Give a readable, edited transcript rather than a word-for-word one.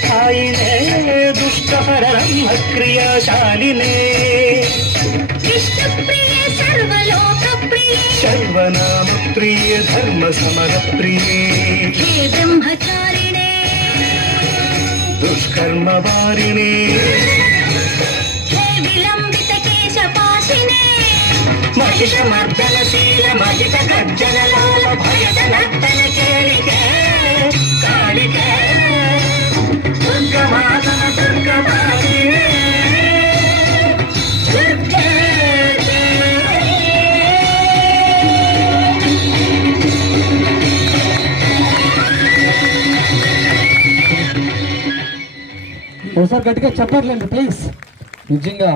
స్థాయినే దుష్టపర క్రియాశాలినే విష్ణుప్రియే సర్వలోకప్రియే సర్వనామ ప్రియ ధర్మ సమర ప్రియే హే బ్రహ్మచారిణే దుష్కర్మ వారిణే హే విలంబిత కేశపాశినే మహిషమర్దనశీల మహిత గర్జనలాల భయద నర్తన కేళికే కాళికే దుర్గమాతన దుర్గమారిణే ఒకసారి గట్టిగా చెప్పట్లేండి ప్లీజ్. నిజంగా